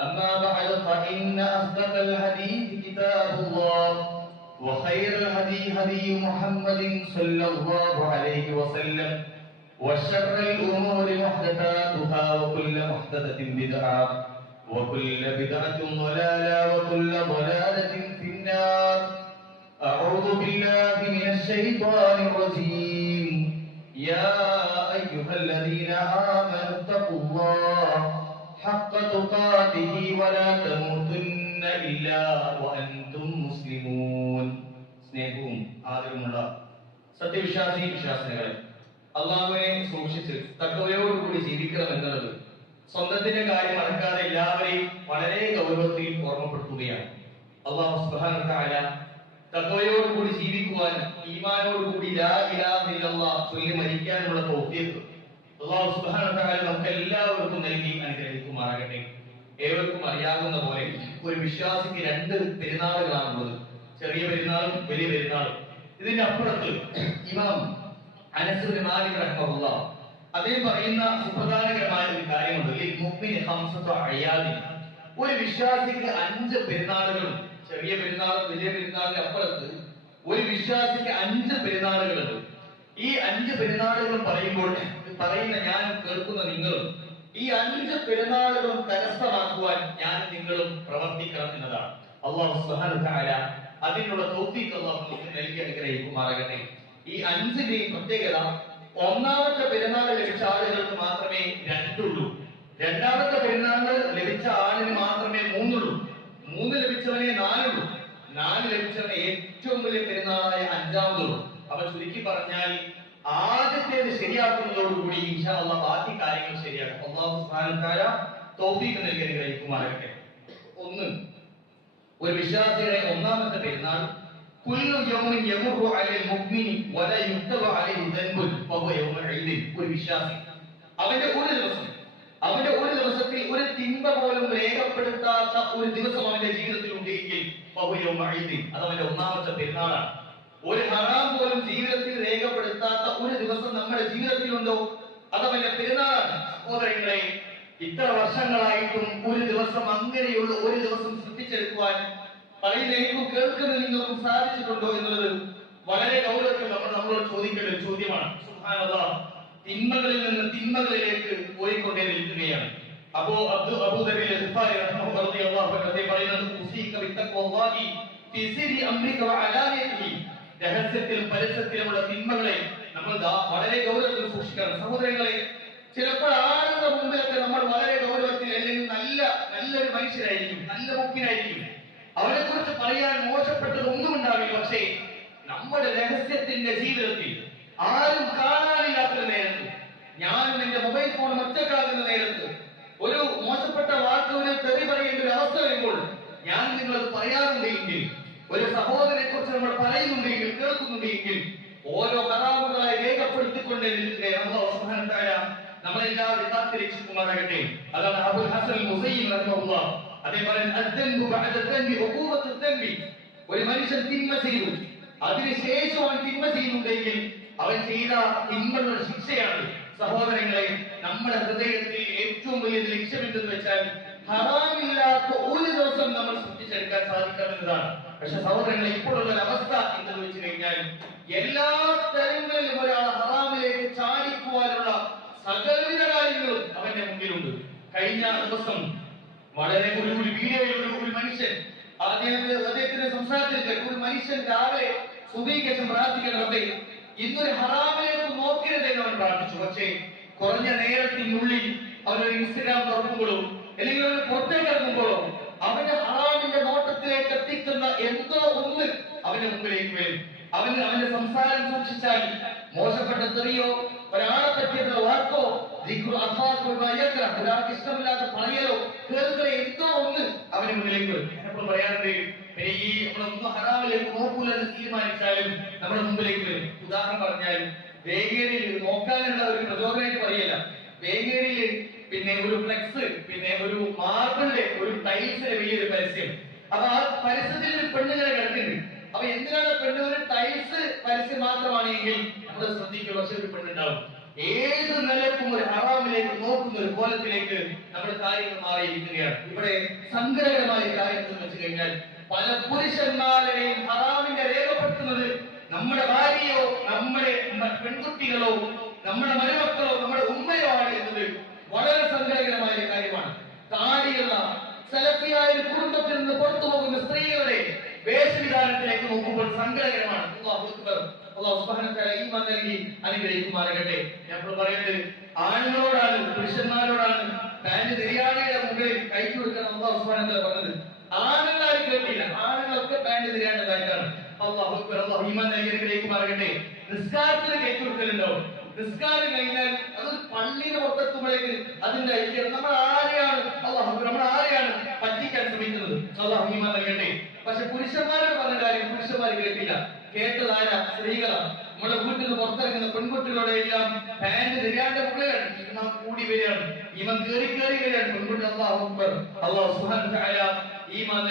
أما بعد فإن أصدق الحديث كتاب الله وخير الهدي هدي محمد صلى الله عليه وسلم وشر الأمور محدثاتها وكل محدثة بدعة وكل بدعة ضلالة وكل ضلالة في النار. أعوذ بالله من الشيطان الرجيم. يا أيها الذين آمنوا اتقوا الله حق تقاته ولا تموتن إلا وأنتم مسلمون സ്നേഹവും ആദരവുമുള്ള സത്യവിശ്വാസി വിശ്വാസികളെ അള്ളാഹുവിനെ സൂക്ഷിച്ച് തക്കവയോടുകൂടി ജീവിക്കണം എന്നുള്ളത് സ്വന്തത്തിന്റെ കാര്യം മറക്കാതെ എല്ലാവരെയും വളരെ ഗൗരവത്തിൽ ഓർമ്മപ്പെടുത്തുകയാണ് അള്ളാഹു സുബ്ഹാനഹു വ തആല തഖ്വയോടുകൂടി ജീവിക്കുവാൻ ഈമാനോടുകൂടി ലാ ഇലാഹ ഇല്ലല്ലാഹ് ചൊല്ലി മരിക്കാനുള്ള തൗഫീഖ് വ തആല നമുക്ക് എല്ലാവർക്കും നൽകി അനുഗ്രഹിക്കുമാറാകട്ടെ. ഏവർക്കും അറിയാവുന്ന പോലെ ഒരു വിശ്വാസിക്ക് രണ്ട് പെരുന്നാളുകളാണുള്ളത്. ചെറിയ പെരുന്നാളും വലിയ പെരുന്നാളും. ഇതിന്റെ അപ്പുറത്ത് ഇമാം അനസ് ബിൻ മാലിക് റഹ്മഹുല്ലാഹ് അദ്ദേഹം പറയുന്ന സുപ്രധാനകരമായ ഒരു കാര്യമുണ്ട്. അയ്യാദിൻ ഒരു വിശ്വാസിക്ക് അഞ്ച് പെരുന്നാളുകളും ചെറിയ പെരുന്നാളും വലിയ പെരുന്നാളിന്റെ അപ്പുറത്ത് ഒരു വിശ്വാസിക്ക് അഞ്ച് പെരുന്നാളുകളുണ്ട്. ഈ അഞ്ച് പെരുന്നാളുകളും പറയുമ്പോൾ പറയുന്ന ഞാനും കേൾക്കുന്ന നിങ്ങളും ഈ അഞ്ച് പെരുന്നാളുകളും കരസ്ഥമാക്കുവാൻ ഞാൻ നിങ്ങളും പ്രവർത്തിക്കണം എന്നതാണ്. അള്ളാഹു സുഹാനുധാര അതിനുള്ള തൗഫീഖ് അള്ളാഹു നൽകി അനുഗ്രഹിക്കുമാറാകട്ടെ. ഈ അഞ്ചിന്റെയും പ്രത്യേകത ഒന്നാമത്തെ പെരുന്നാൾ ലഭിച്ച ആളുകൾക്ക് മാത്രമേ രണ്ടുള്ളൂ. രണ്ടാമത്തെ പെരുന്നാൾ ലഭിച്ച ആളിന് മാത്രമേ മൂന്നുള്ളൂ. മൂന്ന് ലഭിച്ചവനെ നാലുള്ളൂ. നാല് ലഭിച്ചവനെ ഏറ്റവും വലിയ പെരുന്നാളായ അഞ്ചാമതുള്ളൂ. അപ്പൊ ചുരുക്കി പറഞ്ഞാൽ ആദ്യത്തേത് ശരിയാക്കുന്നതോടുകൂടി ഇൻഷാ അള്ളാഹ് ബാക്കി കാര്യങ്ങൾ ശരിയാക്കും. അള്ളാഹു സുബ്ഹാനഹു വ തആല തൗഫീഖ് നൽകി അനുഗ്രഹിക്കുമാറാകട്ടെ. ഒന്ന് ഒരു വിശ്വാസിയുടെ ഒന്നാമത്തെ പെരുന്നാൾ ഒരു വിശ്വാസി. അവന്റെ ഒരു ദിവസം അവന്റെ ഒരു ദിവസത്തിൽ ഒരു തിന്മ പോലും രേഖപ്പെടുത്താത്ത ഒരു ദിവസം അവന്റെ ജീവിതത്തിൽ ഉണ്ടെങ്കിൽ അത് അവന്റെ ഒന്നാമത്തെ പെരുന്നാളാണ്. ഒരു ഹറാം പോലും ജീവിതത്തിൽ രേഖപ്പെടുത്താത്ത ഒരു ദിവസം നമ്മുടെ ജീവിതത്തിലുണ്ടോ? അത് അവന്റെ പെരുന്നാളാണ്. സഹോദരങ്ങളെ ഇത്ര വർഷങ്ങളായിട്ടും ഒരു ദിവസം അങ്ങനെയുള്ള ഒരു ദിവസം സൃഷ്ടിച്ചെടുക്കുവാൻ പറയുന്ന എനിക്കും കേൾക്കുന്ന നിങ്ങൾക്കും സാധിച്ചിട്ടുണ്ടോ എന്നുള്ളത് വളരെ ഗൗരവത്തിൽ നമ്മൾ നമ്മളോട് ചോദിക്കേണ്ട ഒരു ചോദ്യമാണ്. തിന്മകളിൽ നിന്ന് തിന്മകളിലേക്ക് പോയിക്കൊണ്ടേ നിൽക്കുകയാണ് അപ്പോ അബ്ദു അബൂദബി പറയുന്നത് രഹസ്യത്തിലും പരസ്യത്തിലുമുള്ള തിന്മകളെ നമ്മൾ വളരെ ഗൗരവത്തിൽ സൂക്ഷിക്കണം സഹോദരങ്ങളെ ചിലപ്പോൾ ആരുടെ മുമ്പിലൊക്കെ നമ്മൾ വളരെ ഗൗരവത്തിൽ അല്ലെങ്കിൽ നല്ല നല്ലൊരു മനുഷ്യരായിരിക്കും നല്ല മുപ്പിനായിരിക്കും അവരെ കുറിച്ച് പറയാൻ മോശപ്പെട്ടത് ഒന്നും ഉണ്ടാവില്ല. പക്ഷേ നമ്മുടെ രഹസ്യത്തിന്റെ ജീവിതത്തിൽ ആരും കാണാനില്ലാത്ത നേരത്ത് ഞാൻ എന്റെ മൊബൈൽ ഫോൺ ഒറ്റക്കാകുന്ന നേരത്ത് ഒരു മോശപ്പെട്ട വാക്ക് തെറി പറയേണ്ട ഒരു അവസ്ഥ വരുമ്പോൾ ഞാൻ നിങ്ങളത് പറയാറുണ്ടെങ്കിൽ ഒരു സഹോദരനെ കുറിച്ച് നമ്മൾ പറയുന്നുണ്ടെങ്കിൽ കേൾക്കുന്നുണ്ടെങ്കിൽ ഓരോ കഥാപുകളായി രേഖപ്പെടുത്തിക്കൊണ്ട് അവസാനത്തായ നമ്മളെല്ലാവരും കാത്തിരക്ഷിക്കുമാറാകട്ടെ. അതാണ് അബുൽ ഹസൻ മുസയ്യിം അതേപോലെ ഒരു മനുഷ്യൻ തിന്മ ചെയ്തു. അതിനുശേഷം അവൻ തിന്മ ചെയ്യുന്നുണ്ടെങ്കിൽ അവൻ ചെയ്ത തിന്മകളുടെ ശിക്ഷയാണ്. സഹോദരങ്ങളെ നമ്മുടെ ഹൃദയത്തിൽ ഏറ്റവും വലിയ ലക്ഷ്യമെന്തെന്ന് വെച്ചാൽ ഹറാമില്ലാത്ത ഒരു ദിവസം നമ്മൾ സൃഷ്ടിച്ചെടുക്കാൻ സാധിക്കാമെന്നതാണ് പക്ഷെ സഹോദരങ്ങളെ ഇപ്പോഴുള്ള അവസ്ഥ എന്തെന്ന് വെച്ച് കഴിഞ്ഞാൽ എല്ലാ തരങ്ങളിലും ഒരാൾ ഹറാമിലേക്ക് ചാടിക്കുവാനുള്ള സകലവിധ കാര്യങ്ങളും അവന്റെ മുമ്പിലുണ്ട് കഴിഞ്ഞ ദിവസം വളരെ ഒരു ഒരു വീഡിയോയിൽ ഒരു മനുഷ്യൻ അദ്ദേഹത്തിന്റെ അദ്ദേഹത്തിന്റെ സംസാരത്തിൽ. ഒരു മനുഷ്യൻ രാവിലെ സുബൈക്ക് ശേഷം പ്രാർത്ഥിക്കണം റബ്ബേ ഇന്നൊരു ഹറാമിലേക്ക് നോക്കരുതെന്ന് അവൻ പ്രാർത്ഥിച്ചു പക്ഷേ കുറഞ്ഞ നേരത്തിനുള്ളിൽ അവനൊരു ഇൻസ്റ്റഗ്രാം തുറക്കുമ്പോഴോ അല്ലെങ്കിൽ അവന് പുറത്തേക്ക് ഇറങ്ങുമ്പോഴോ അവന് ഹറാമിന്റെ നോട്ടത്തിലേക്ക് എത്തിക്കുന്ന എന്തോ ഒന്ന് അവന്റെ മുമ്പിലേക്ക് വരും. അവൻ അവന്റെ സംസാരം സൂക്ഷിച്ചാൽ മോശപ്പെട്ട തെറിയോ ഒരാളെ പറ്റിയുള്ള വാക്കോ ഒരാൾക്ക് ഇഷ്ടമില്ലാത്ത പറയലോ കേൾക്കുന്ന എന്തോ ഒന്ന് അവന് മുന്നിലേക്ക് വരും. ഞാനെപ്പോഴും പറയാറുണ്ട് പിന്നെ ഈ നമ്മളൊന്നും ഹറാമിലേക്ക് നോക്കൂല എന്ന് തീരുമാനിച്ചാലും നമ്മുടെ മുമ്പിലേക്ക് വരും. ഉദാഹരണം പറഞ്ഞാൽ വേഗേരിയിൽ നോക്കാനുള്ള ഒരു പ്രചോദനമായിട്ട് പറയല്ല. വേഗേരിയിൽ പിന്നെ ഒരു ഫ്ലെക്സ് പിന്നെ ഒരു മാർബിളിന്റെ ഒരു ടൈൽസിന്റെ വലിയൊരു പരസ്യം. അപ്പൊ ആ പരസ്യത്തിൽ ഒരു പെണ്ണുങ്ങളെ കിടക്കുന്നുണ്ട് അപ്പൊ എന്തിനാണ് പെണ്ണ് ഒരു ടൈൽസ് പരസ്യം മാത്രമാണെങ്കിൽ നമ്മൾ ശ്രദ്ധിക്കുക പക്ഷെ ഒരു പെണ്ണുണ്ടാവും. ഏത് നിലക്കും ഒരു ഹറാമിലേക്ക് നോക്കുന്ന ഒരു കോലത്തിലേക്ക് നമ്മുടെ കാര്യങ്ങൾ മാറിയിരിക്കുകയാണ്. ഇവിടെ സങ്കടകരമായ കാര്യം എന്ന് വെച്ച് കഴിഞ്ഞാൽ പല പുരുഷന്മാരെയും ഹറാമിന്റെ രേഖപ്പെടുത്തുന്നത് നമ്മുടെ ഭാര്യയോ നമ്മുടെ പെൺകുട്ടികളോ നമ്മുടെ മരുമക്കളോ നമ്മുടെ ഉമ്മയോ ആണ് എന്നത് വളരെ സങ്കടകരമായ കാര്യമാണ്. താടിയുള്ള സെലഫിയായ ഒരു കുടുംബത്തിൽ നിന്ന് പുറത്തു പോകുന്ന സ്ത്രീകളുടെ വേഷവിധാനത്തിലേക്ക് നോക്കുമ്പോൾ സങ്കടകരമാണ്. നൽകി അനുഗ്രഹിക്കുമാറാകട്ടെ ഇപ്പോൾ പറയുന്നത് ആണുങ്ങളോടാണ് പുരുഷന്മാരോടാണ് പാന്റ് നിര്യാണിയുടെ മുകളിൽ കൈക്ക് കൊടുക്കണം അള്ളാഹു തആല പറഞ്ഞത്. ആണുങ്ങളാരും കേട്ടില്ല. ആണുങ്ങളൊക്കെ പാന്റ് നിര്യാണ്ടതായിട്ടാണ് അള്ളാഹു. അള്ളാഹു ഈമാൻ നൽകി അനുഗ്രഹിക്കുമാറാകട്ടെ നിസ്കാരത്തിന് കൈക്ക് കൊടുക്കലുണ്ടോ? നിസ്കാരം കഴിഞ്ഞാൽ അത് പള്ളിയുടെ പുറത്തെത്തുമ്പോഴേക്ക് അതിന്റെ ഐക്യം. നമ്മൾ ആരെയാണ്? അള്ളാഹു നമ്മൾ ആരെയാണ് പറ്റിക്കാൻ ശ്രമിക്കുന്നത്? അള്ളാഹു ഈമാൻ നൽകട്ടെ. പക്ഷെ പുരുഷന്മാരോട് പറഞ്ഞ കാര്യം പുരുഷന്മാർ കേട്ടില്ല. കേട്ടതാര സ്ത്രീകളാണ്. നമ്മുടെ വീട്ടിൽ നിന്ന് പുറത്തിറങ്ങുന്ന പെൺകുട്ടികളുടെ എല്ലാം പാന്റ് നിരാണ്ട് മുകളിലാണ്. കൂടി വരികയാണ്. ഇവൻ കേറി കയറി വരികയാണ്. പെൺകുട്ടി അള്ളാഹു അക്ബർ. അള്ളാഹു സുഹാൻ തആല ഈമാൻ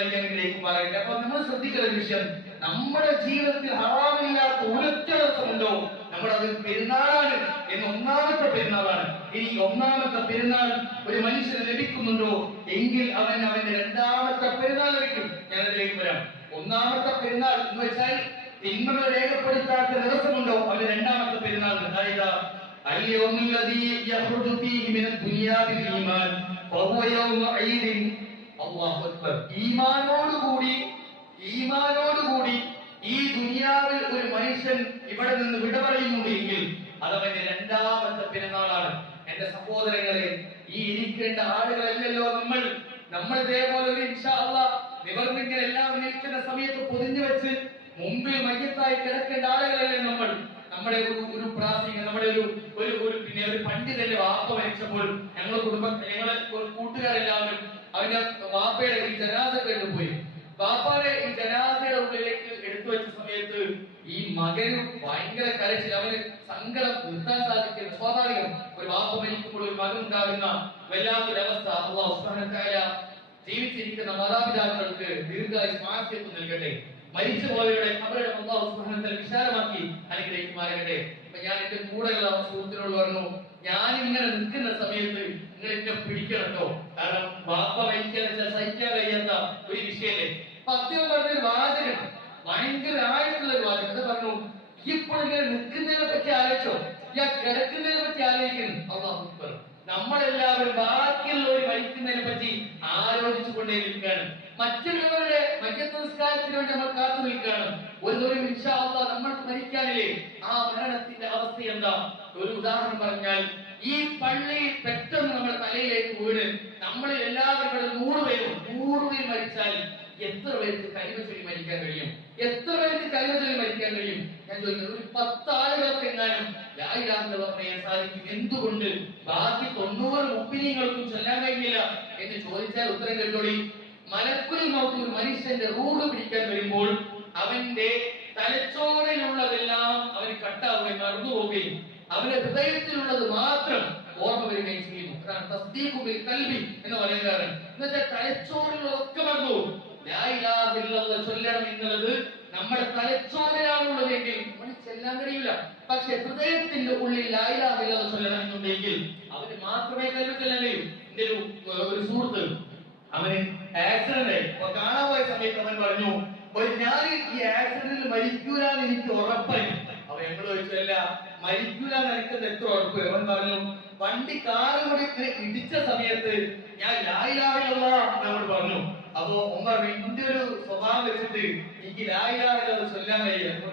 പറയട്ടെ. അപ്പൊ നമ്മൾ ശ്രദ്ധിക്കേണ്ട വിഷയം. നമ്മുടെ ജീവിതത്തിൽ ഹറാമില്ലാത്ത ഒരൊറ്റ ദിവസമുണ്ടോ? നമ്മുടെ അത് പെരുന്നാളാണ് എന്ന് ഒന്നാമത്തെ പെരുന്നാളാണ് ഇനി ഒന്നാമത്തെ പെരുന്നാൾ ഒരു മനുഷ്യന് ലഭിക്കുന്നുണ്ടോ എങ്കിൽ അവൻ അവന്റെ രണ്ടാമത്തെ പെരുന്നാൾ ലഭിക്കും ഞാൻ അതിലേക്ക് വരാം ഒന്നാമത്തെ പെരുന്നാൾ എന്ന് വെച്ചാൽ തിന്മകൾ രേഖപ്പെടുത്താത്ത ദിവസമുണ്ടോ അവന്റെ രണ്ടാമത്തെ പെരുന്നാൾ അതായത് اليوم الذي يخرج فيه من الدنيا بالإيمان فهو يوم عيد الله أكبر ഈമാനോടുകൂടി ഈമാനോടുകൂടി ഈ ദുനിയാവിൽ ഒരു മനുഷ്യൻ ഇവിടെ നിന്ന് വിട പറയുന്നുണ്ടെങ്കിൽ അതവന്റെ രണ്ടാമത്തെ പെരുന്നാളാണ് എന്റെ സഹോദരങ്ങളെ ഈ ഇരിക്കേണ്ട ആളുകളല്ലല്ലോ നമ്മൾ. നമ്മൾ ഇതേപോലെ ഒരു ഇൻഷാ അള്ളാ നിവർന്നിങ്ങനെ എല്ലാം നിൽക്കുന്ന സമയത്ത് പൊതിഞ്ഞു വെച്ച് മുമ്പിൽ മയ്യത്തായി കിടക്കേണ്ട ആളുകളല്ലേ നമ്മൾ. നമ്മുടെ ഒരു ഒരു പ്രാർത്ഥിക നമ്മുടെ ഒരു ഒരു ഒരു പിന്നെ ഒരു പണ്ഡിതന്റെ വാപ്പ മരിച്ചപ്പോൾ ഞങ്ങൾ കുടുംബ ഞങ്ങളെ കൂട്ടുകാരെല്ലാവരും അവന്റെ വാപ്പയുടെ ഈ ജനാഥ കഴിഞ്ഞു പോയി. വാപ്പയുടെ ഈ ജനാസയുടെ ഉള്ളിലേക്ക് എടുത്തു വെച്ച സമയത്ത് ഈ മകന് ഭയങ്കര കരച്ചിൽ അവന് സങ്കടം നിർത്താൻ സാധിക്കുന്ന സ്വാഭാവികം ഒരു വാപ്പ മരിക്കുമ്പോൾ ഒരു മകൻ ഉണ്ടാകുന്ന വല്ലാത്തൊരു അവസ്ഥ അള്ളാഹു സുബ്ഹാനഹു തആല ജീവിച്ചിരിക്കുന്ന മാതാപിതാക്കൾക്ക് ദീർഘായി ആസ്യത്വം നൽകട്ടെ. മരിച്ചുപോയവരുടെ അവരുടെ അള്ളാഹുസ്മാനത്തെ വിശാലമാക്കി അനുഗ്രഹിച്ച് അനുഗ്രഹിക്കുമാറാകട്ടെ അപ്പൊ ഞാൻ എന്റെ കൂടെയുള്ള സുഹൃത്തിനോട് പറഞ്ഞു ഞാൻ ഇങ്ങനെ നിൽക്കുന്ന സമയത്ത് നിങ്ങൾ എന്നെ പിടിക്കണട്ടോ കാരണം വാപ്പ വെച്ചാൽ സഹിക്കാൻ കഴിയാത്ത ഒരു വിഷയല്ലേ? പത്യം പറഞ്ഞൊരു വാചകം ഭയങ്കര ആയിട്ടുള്ള ഒരു വാചകം. പറഞ്ഞു? ഇപ്പോൾ ഇങ്ങനെ നിൽക്കുന്നതിനെ പറ്റി ആലോചിച്ചോ. ഞാൻ കിടക്കുന്നതിനെ പറ്റി ആലോചിക്കുന്നു അള്ളാഹു നമ്മളെല്ലാവരും ബാക്കിയുള്ളവർ മരിക്കുന്നതിനെ പറ്റി ആലോചിച്ചു കൊണ്ടേയിരിക്കുകയാണ് മറ്റുള്ളവരുടെ മയ്യസംസ്കാരത്തിന് വേണ്ടി നമ്മൾ കാത്തു നിൽക്കുകയാണ്. ഒരു ഒരു ഇൻഷാ നമ്മൾ മരിക്കാനില്ലേ? ആ മരണത്തിന്റെ അവസ്ഥ എന്താ? ഒരു ഉദാഹരണം പറഞ്ഞാൽ ഈ പള്ളി പെട്ടെന്ന് നമ്മുടെ തലയിലേക്ക് വീട് നമ്മളിൽ എല്ലാവരും നൂറ് പേരും നൂറ് പേര് മരിച്ചാൽ എത്ര പേർക്ക് കൈവശം മരിക്കാൻ കഴിയും? എത്ര പേർക്ക് കൈവചനം മരിക്കാൻ കഴിയും? ഞാൻ ചോദിക്കുന്നത് ഒരു പത്തായിരം എങ്ങാനും ലായിലാന്ന് പറയാൻ സാധിക്കും. എന്തുകൊണ്ട്? ബാക്കി തൊണ്ണൂറ് മുപ്പിനികൾക്കും ചൊല്ലാൻ കഴിയില്ല എന്ന് ചോദിച്ചാൽ ഉത്തരം കേട്ടോളി. മലക്കുൽ നോക്കി ഒരു മനുഷ്യന്റെ റൂഹ് പിടിക്കാൻ വരുമ്പോൾ അവന്റെ തലച്ചോറിലുള്ളതെല്ലാം അവന് കട്ടാവുകയും മറന്നു പോവുകയും അവന്റെ ഹൃദയത്തിലുള്ളത് മാത്രം ഓർമ്മ വരികയും ചെയ്യുന്നു. അതാണ് തസ്ദീഖു ബിൽ കൽബി എന്ന് പറയുന്നത് എന്നുവെച്ചാൽ തലച്ചോറിലുള്ളതൊക്കെ മറന്നു ചൊല്ലണം എന്നുള്ളത് നമ്മുടെ തലച്ചോറിലാണുള്ളതെങ്കിൽ നമ്മൾ ചെല്ലാൻ കഴിയില്ല പക്ഷെ ഹൃദയത്തിന്റെ ഉള്ളിൽ ലാ ഇലാഹ ഇല്ലല്ലാഹ് ചൊല്ലണം എന്നുണ്ടെങ്കിൽ അവന് മാത്രമേ കൽബ് ചെല്ലാൻ എന്റെ ഒരു ഒരു സുഹൃത്ത് അവന് ആക്സിഡന്റ് കാണാൻ പോയ സമയത്ത് അവൻ പറഞ്ഞു ഒരു ഞാൻ ഈ ആക്സിഡന്റിൽ മരിക്കൂലെന്ന് എനിക്ക് ഉറപ്പായി. അപ്പൊ ഞങ്ങൾ ചോദിച്ചല്ല മരിക്കൂലെന്ന് എനിക്കത് എത്ര ഉറപ്പ്? അവൻ പറഞ്ഞു വണ്ടി കാറ് ഇടിച്ച സമയത്ത് ഞാൻ ലായിലാവില്ല എന്നോട് പറഞ്ഞു. അപ്പൊ ഉമ്മർ എന്റെ ഒരു സ്വഭാവം വെച്ചിട്ട് എനിക്ക് ലായിലാഹിലുള്ള ചൊല്ലാൻ കഴിയില്ല. അപ്പൊ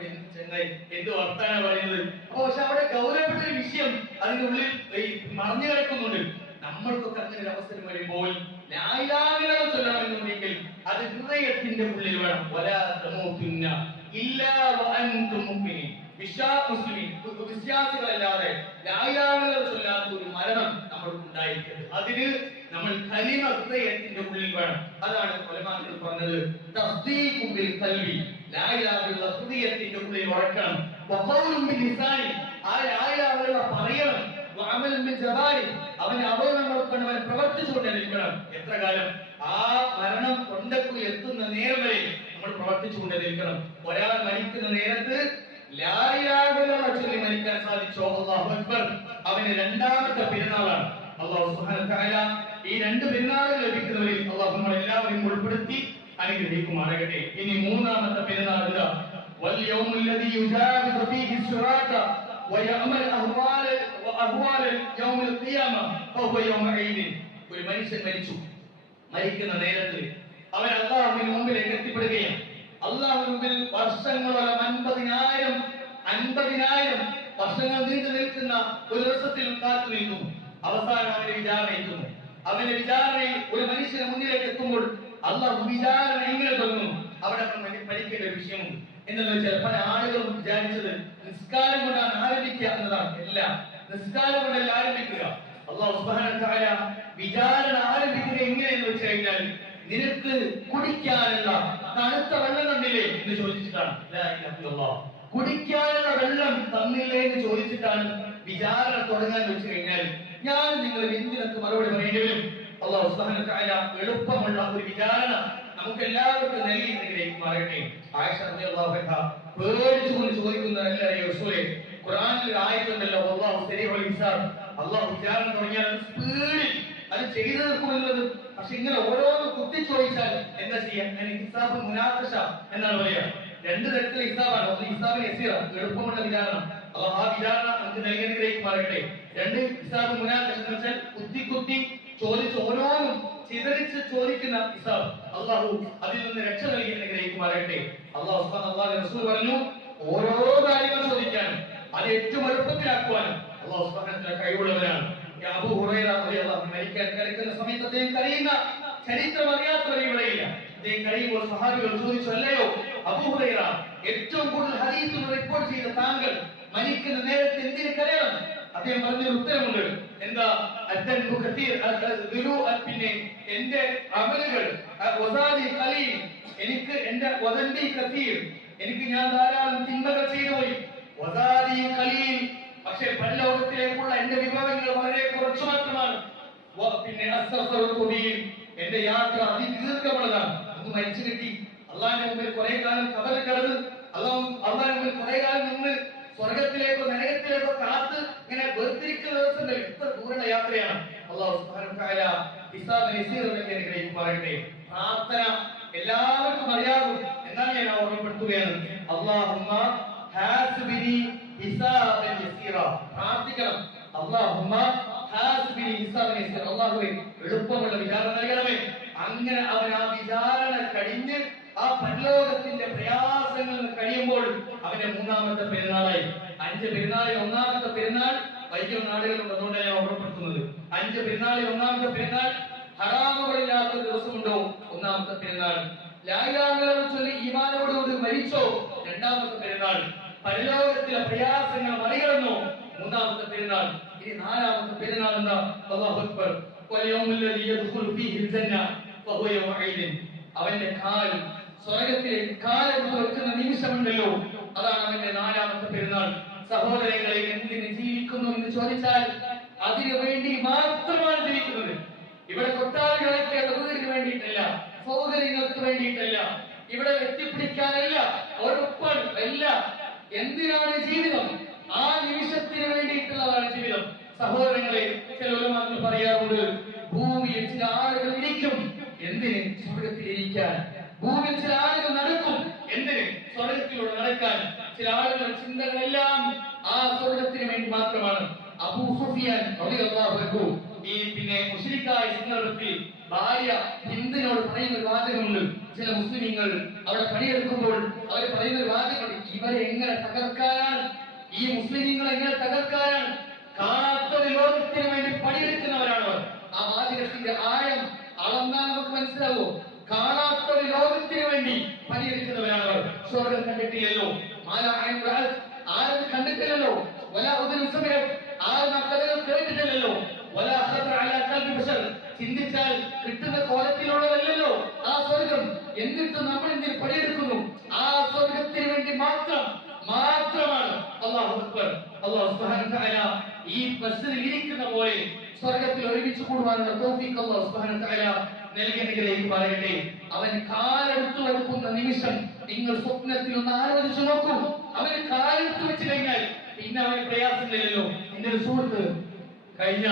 എന്ത് വർത്താനാ പറയുന്നത്? അപ്പൊ പക്ഷെ അവിടെ ഗൗരവപ്പെട്ട ഒരു വിഷയം അതിന്റെ ഉള്ളിൽ ഈ മറഞ്ഞു കിടക്കുന്നുണ്ട്. നമ്മൾക്കൊക്കെ അങ്ങനെ ഒരു അവസരം വരുമ്പോൾ ലായിലാഹില ചൊല്ലണമെന്നുണ്ടെങ്കിൽ അത് ഹൃദയത്തിന്റെ ഉള്ളിൽ വേണം. വലാ തമൂതുന്ന ഇല്ലാ വിശ്വാസികളല്ലാതെ ലായിലാഹില ചൊല്ലാത്ത ഒരു മരണം നമ്മൾക്ക് ഉണ്ടായിരിക്കരുത്. അതിന് നമ്മൾ കലിമ ഹൃദയത്തിന്റെ ഉള്ളിൽ വേണം. അതാണ് കൊലമാക്കൾ പറഞ്ഞത് തസ്ദീഖുബിൽ കൽവി ഖൽബി ലായിലാഹിലുള്ള ഹൃദയത്തിന്റെ ഉള്ളിൽ ഉറക്കണം. വഖൗലും ബിൽ ലിസാനി. ആ ലായിലാഹിലുള്ള പറയണം. വഅമലും ബിൽ ജവാരി അവൻ അവയവങ്ങൾ കൊണ്ട് അവൻ പ്രവർത്തിച്ചുകൊണ്ടിരിക്കണം എത്ര കാലം? ആ മരണം തൊണ്ടക്കുള്ളിൽ എത്തുന്ന നേരം വരെ നമ്മൾ പ്രവർത്തിച്ചുകൊണ്ടിരിക്കണം ഒരാൾ മരിക്കുന്ന നേരത്ത് ലാ ഇലാഹ ഇല്ലല്ലാഹ് ചൊല്ലി മരിക്കാൻ സാധിച്ചോ? അല്ലാഹു അക്ബർ. അവന് രണ്ടാമത്തെ പെരുന്നാളാണ്. അള്ളാഹു സുബ്ഹാനഹു വ തആല ഈ രണ്ട് പെരുന്നാളുകൾ ലഭിക്കുന്നവരിൽ അള്ളാഹു നമ്മൾ എല്ലാവരെയും ഉൾപ്പെടുത്തി അനുഗ്രഹിക്കുമാറാകട്ടെ ഇനി മൂന്നാമത്തെ പെരുന്നാൾ ഇതാ واليوم الذي يجاوز فيه الصراط ويعمل أهوال وأهوال يوم القيامة فهو يوم عيد ഒരു മനുഷ്യൻ മരിച്ചു മരിക്കുന്ന നേരത്തിൽ അവൻ അള്ളാഹുവിന് മുമ്പിലേക്ക് എത്തിപ്പെടുകയും അള്ളാഹുവിന് മുമ്പിൽ വർഷങ്ങളോളം അൻപതിനായിരം അൻപതിനായിരം വർഷങ്ങൾ നീണ്ടു നിൽക്കുന്ന ഒരു ദിവസത്തിൽ കാത്തു നിൽക്കുന്നു അവസാനം അവനെ എത്തുന്നു അവന്റെ വിചാരണയിൽ ഒരു മനുഷ്യന് മുന്നിലേക്ക് എത്തുമ്പോൾ അള്ളാഹു വിചാരണ എങ്ങനെ തുടങ്ങും? അവിടെ പഠിക്കേണ്ട ഒരു വിഷയമുണ്ട്. എന്താണെന്ന് വെച്ചാൽ പല ആളുകളും വിചാരിച്ചത് നിസ്കാരം കൊണ്ടാണ് ആരംഭിക്കുക എന്നതാണ്. എല്ലാം നിസ്കാരം കൊണ്ടല്ല ആരംഭിക്കുക? അള്ളാഹു തആല വിചാരണ ആരംഭിക്കുക എങ്ങനെയെന്ന് വെച്ച് കഴിഞ്ഞാൽ നിനക്ക് കുടിക്കാനുള്ള തണുത്ത വെള്ളം തന്നില്ലേ എന്ന് ചോദിച്ചിട്ടാണ്. കുടിക്കാനുള്ള വെള്ളം തന്നില്ലേ എന്ന് ചോദിച്ചിട്ടാണ് വിചാരണ തുടങ്ങാൻ വെച്ച് കഴിഞ്ഞാൽ ഞാൻ നിങ്ങൾ എന്തിനൊക്കെ മറുപടി പറയേണ്ടി വരും അള്ളാഹു സുബ്ഹാനഹു എളുപ്പമുള്ള ഒരു വിചാരണ നമുക്ക് എല്ലാവർക്കും നൽകി അനുഗ്രഹിക്കുമാറട്ടെ ആയിഷ റളിയല്ലാഹു അൻഹ പേടിച്ചുകൊണ്ട് ചോദിക്കുന്ന അല്ലേ റസൂലേ? ഖുർആനിൽ ഒരു ആയത്തുണ്ടല്ലോ അല്ലാഹു സരീഉൽ ഹിസാബ്. അല്ലാഹു വിചാരണ തുടങ്ങിയാൽ സ്പീഡിൽ അത് ചെയ്തു തീർക്കുമെന്നത് പക്ഷെ ഇങ്ങനെ ഓരോന്ന് കുത്തി ചോദിച്ചാൽ എന്താ ചെയ്യാ? അങ്ങനെ ഹിസാബ് മുനാഖഷ എന്നാണ് പറയാ. രണ്ട് തരത്തിലെ ഹിസാബാണ്. ഒന്ന് ഹിസാബ് യസീറ എളുപ്പമുള്ള വിചാരണ. അള്ളാഹു ആ വിചാരണ നമുക്ക് നൽകി അനുഗ്രഹിക്കുമാറട്ടെ രണ്ട് ഹിസാബ് മുനാഖഷ എന്ന് വെച്ചാൽ കുത്തി കുത്തി ചോദിച്ച് ഓരോന്നും ചിതറിച്ച് ചോദിക്കുന്ന ഹിസാബ് അള്ളാഹു അതിൽ നിന്ന് രക്ഷ നൽകി അനുഗ്രഹിക്കുമാറട്ടെ അള്ളാഹു അള്ളാഹു റസൂൽ പറഞ്ഞു ഓരോ കാര്യങ്ങൾ ചോദിക്കാനും അത് ഏറ്റവും എളുപ്പത്തിലാക്കുവാനും അള്ളാഹു വ കഴിവുള്ളവരാണ്. അബൂ ഹുറൈറ റളിയല്ലാഹു മരിക്കാൻ കിടക്കുന്ന സമയത്ത് അദ്ദേഹം കരയുന്ന ചരിത്രം അറിയാത്തവരെ ഇവിടെയില്ല അദ്ദേഹം കരയുമ്പോൾ സഹാബികൾ ചോദിച്ചു അല്ലയോ അബൂ ഹുറൈറ ഏറ്റവും കൂടുതൽ ഹദീസുകൾ റിപ്പോർട്ട് ചെയ്ത താങ്കൾ മരിക്കുന്ന നേരത്തെ എന്തിനു കരയണം? അദ്ദേഹം പറഞ്ഞൊരു ഉത്തരമുണ്ട്. എന്താ? പിന്നെ എന്റെ അമലുകൾ എനിക്ക് എന്റെ വദന്തി ഖതീർ എനിക്ക് ഞാൻ ധാരാളം തിന്മകൾ ചെയ്തു പോയി. വസാദി ഖലീൽ. പക്ഷേ പരലോകത്തിലേക്കുള്ള എന്റെ വിഭവങ്ങൾ വളരെ കുറച്ചു മാത്രമാണ്. പിന്നെ എന്റെ യാത്ര അതിദീർഘമുള്ളതാണ്. നമുക്ക് മരിച്ചു കിട്ടി. അള്ളാഹിന്റെ മുമ്പിൽ കുറെ കാലം കബറിൽ കിടന്ന്. അള്ളാഹ് അള്ളാഹിന്റെ മുമ്പിൽ കുറെ കാലം നിന്ന് സ്വർഗത്തിലേക്കോ നരകത്തിലേക്കോ കാത്ത് ഇങ്ങനെ വേർതിരിക്കുന്ന ദിവസങ്ങൾ ഇത്ര പൂർണ യാത്രയാണ്. അള്ളാഹു അനുഗ്രഹിക്കുമാറാകട്ടെ പ്രാർത്ഥന എല്ലാവർക്കും അറിയാകും എന്നാൽ ഞാൻ ഓർമ്മപ്പെടുത്തുകയാണ്. അള്ളാഹുമ്മ ഹിസാബൻ യസീറ പ്രാർത്ഥിക്കണം. ഹിസാബൻ യസീറ അങ്ങനെ അവൻ ആ വിചാരണ കഴിഞ്ഞ് ആ പരലോകത്തിന്റെ പ്രയാസങ്ങൾ കഴിയുമ്പോൾ അവന്റെ മൂന്നാമത്തെ പെരുന്നാളായി. അഞ്ച് പെരുന്നാളിൽ ഒന്നാമത്തെ പെരുന്നാൾ വൈദ്യം നാടുകളുണ്ട് അതുകൊണ്ടാണ് ഞാൻ ഓർമ്മപ്പെടുത്തുന്നത്. അഞ്ച് പെരുന്നാളിൽ ഒന്നാമത്തെ പെരുന്നാൾ ഹറാമുകളില്ലാത്ത ഒരു ദിവസമുണ്ടോ? ഒന്നാമത്തെ പെരുന്നാൾ. ചൊല്ലി ഈമാനോടുകൂടി മരിച്ചോ? രണ്ടാമത്തെ പെരുന്നാൾ. പരലോകത്തിലെ പ്രയാസങ്ങൾ മറികടന്നോ? മൂന്നാമത്തെ പെരുന്നാൾ. ഇനി നാലാമത്തെ പെരുന്നാൾ എന്താ? അല്ലാഹു അക്ബർ. യദ്ഖുലു അവന്റെ കാൽ സ്വർഗത്തിലേക്ക് കാലെടുത്ത് വെക്കുന്ന നിമിഷമുണ്ടല്ലോ. അതാണ് അവന്റെ നാലാമത്തെ പെരുന്നാൾ. സഹോദരങ്ങളെ എന്തിന് ജീവിക്കുന്നു എന്ന് ചോദിച്ചാൽ അതിനു വേണ്ടി മാത്രമാണ് ജീവിക്കുന്നത്. ഇവിടെ കൊട്ടാരങ്ങളൊക്കെ വീടിന് വേണ്ടിയിട്ടല്ല സൗകര്യങ്ങൾക്ക് വേണ്ടിയിട്ടല്ല ഇവിടെ എത്തിപ്പിടിക്കാനല്ല ഉറപ്പാണ് അല്ല. എന്തിനാണ് ജീവിതം? ആ നിമിഷത്തിന് വേണ്ടിയിട്ടുള്ളതാണ് ജീവിതം. സഹോദരങ്ങളെ ചില ഉലമാക്കൾ പറയാറുണ്ട് ഭൂമിയിൽ ചില ആളുകൾ ഇരിക്കും. എന്തിന് സ്വർഗത്തിൽ ഇരിക്കാൻ ഭൂമിയിൽ ചില ആളുകൾ നടക്കും. എന്തിന്? സ്വർഗത്തിലൂടെ നടക്കാൻ. ചില ആളുകളുടെ ചിന്തകളെല്ലാം ആ സ്വർഗത്തിന് വേണ്ടി മാത്രമാണ്. അബൂ സുഫിയാൻ ഈ പിന്നെ മുസ്ലിക്കായ സന്ദർഭത്തിൽ ഭാര്യ ഹിന്ദിനോട് പറയുന്ന ഒരു വാചകമുണ്ട്. ചില മുസ്ലിമീങ്ങൾ അവിടെ പണിയെടുക്കുമ്പോൾ അവർ പറയുന്ന ഒരു വാചകമുണ്ട്. ഇവരെ എങ്ങനെ തകർക്കാനാണ്? ഈ മുസ്ലിമീങ്ങളെ എങ്ങനെ തകർക്കാനാണ്? കാണാത്ത ലോകത്തിന് വേണ്ടി പണിയെടുക്കുന്നവരാണ് ആ വാചകത്തിന്റെ ആഴം അളന്നാൽ നമുക്ക് മനസ്സിലാവോ? കാണാത്ത ഒരു ലോകത്തിന് വേണ്ടി പരിഹരിക്കുന്നവരാണ്. സ്വർഗം കണ്ടിട്ടില്ലല്ലോ. ആരും കണ്ടിട്ടില്ലല്ലോ. വല ഒരു ആരും ആ കഥകൾ കേട്ടിട്ടില്ലല്ലോ. വല ചിന്തിച്ചാൽ കിട്ടുന്ന കോലത്തിലുള്ളതല്ലല്ലോ ആ സ്വർഗം. എന്നിട്ട് നമ്മൾ ഇതിൽ പണിയെടുക്കുന്നു? ആ സ്വർഗത്തിന് വേണ്ടി മാത്രം മാത്രമാണ്. അള്ളാഹു അക്ബർ. അല്ലാഹു സുബ്ഹാനഹു ഈ ബസ്സിൽ ഇരിക്കുന്ന പോലെ സ്വർഗത്തിൽ ഒരുമിച്ച് കൂടുവാനുള്ള തൗഫീഖ് അല്ലാഹു സുബ്ഹാനഹു തആല പറയട്ടെ. അവൻ കാലെടുത്തു വെക്കുന്ന നിമിഷം നിങ്ങൾ സ്വപ്നത്തിൽ ഒന്ന് ആലോചിച്ചു നോക്കൂ. അവന് കാലെടുത്ത് വെച്ച് കഴിഞ്ഞാൽ പിന്നെ അവന് പ്രയാസമില്ലല്ലോ എന്റെ ഒരു സുഹൃത്ത് കഴിഞ്ഞ